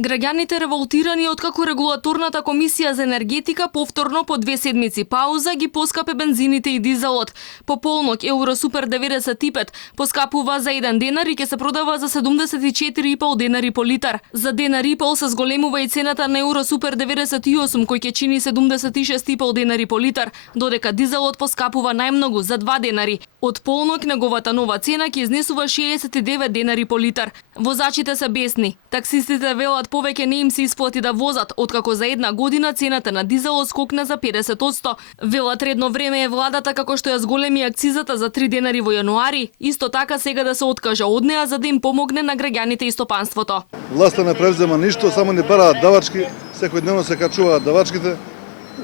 Граѓаните револтирани откако регулаторната комисија за енергетика повторно по 2 седмици пауза ги поскапе бензините и дизелот. По полнок Евро Супер 95 поскапува за 1 денар и ќе се продава за 74,5 денари по литар. За денар и пол се зголемува и цената на Евро Супер 98 кој ќе чини 76,5 денари по литар, додека дизелот поскапува најмногу за 2 денари. Од полнок неговата нова цена ќе изнесува 69 денари по литар. Возачите се бесни. Таксистите велат повеќе не им се исплати да возат, откако за една година цената на дизелот скокна за 50%. Велат редно време е владата како што ја зголеми акцизата за 3 денари во јануари, исто така сега да се откажа од неа за да им помогне на граѓаните и стопанството. Власта не превзема ништо, само ни бараат давачки, секојдневно се качуваат давачките.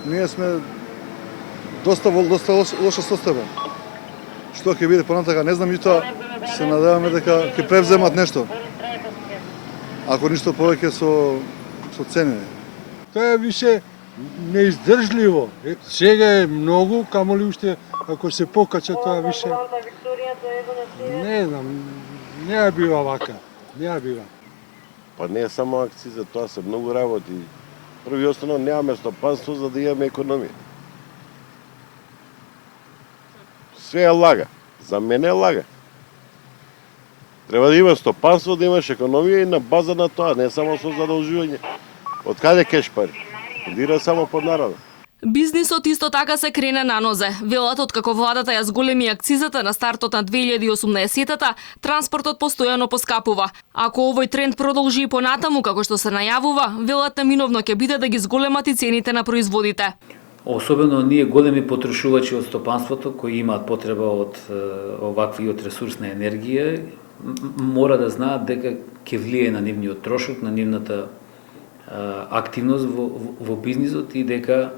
Ние сме доста лоша состојба. Што ќе биде понатака, не знам, и тоа се надеваме дека ќе превземат нешто. Ако ништо повеќе со цени. Тоа е више неиздржливо. Сега е многу, камоли уште ако се покача тоа више. Не знам, не бива вака, не бива. Па не е само акциза, тоа се многу работи. Први и основно немаме стопанство за да имаме економија. Све е лага. За мене е лага. Треба да има стопанство, да имаш економија и на база на тоа, не само со задолжување. Од каде кеш пари? Дира само под народот. Бизнисот исто така се крене на нозе. Велат откако владата ја зголеми акцизата на стартот на 2018-та, транспортот постојано поскапува. Ако овој тренд продолжи и понатаму како што се најавува, велат наминовно ќе биде да ги зголемат и цените на производите. Особено ние големи потрошувачи од стопанството кои имаат потреба од овакви од ресурсна енергија, мора да знаат дека ќе влие на нивниот трошок, на нивната активност во бизнисот и дека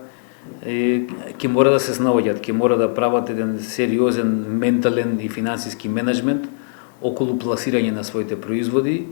ќе мора да се снаоѓаат, ќе мора да прават еден сериозен ментален и финансиски менеджмент околу пласирање на своите производи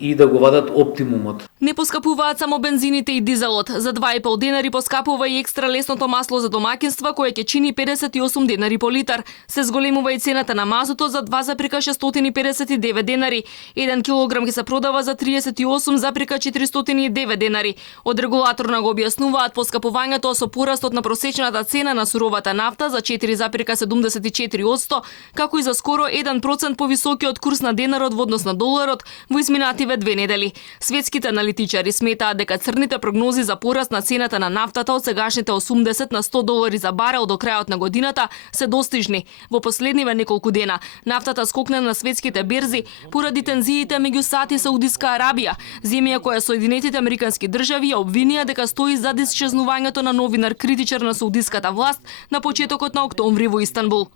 и да го вадат оптимумот. Не поскапуваат само бензините и дизелот. За 2,5 денари поскапува и екстра лесното масло за домакинства кое ќе чини 58 денари по литар. Се зголемува и цената на мазото за 2,659 денари. 1 килограм ќе се продава за 38,409 денари. Од регулаторна го објаснуваат поскапувањето со порастот на просечната цена на суровата нафта за 4,74%, како и за скоро 1% повисокиот курс на денарот во однос на доларот во изминативе 2 недели. Светските аналитичари сметаат дека црните прогнози за пораст на цената на нафтата од сегашните 80 на 100 долари за барел до крајот на годината се достижни. Во последниве неколку дена нафтата скокна на светските берзи поради тензиите меѓу САД и Саудиска Арабија, земја која Соединетите Американски држави ја обвинија дека стои зад исчезнувањето на новинар критичар на саудиската власт на почетокот на октомври во Истанбул.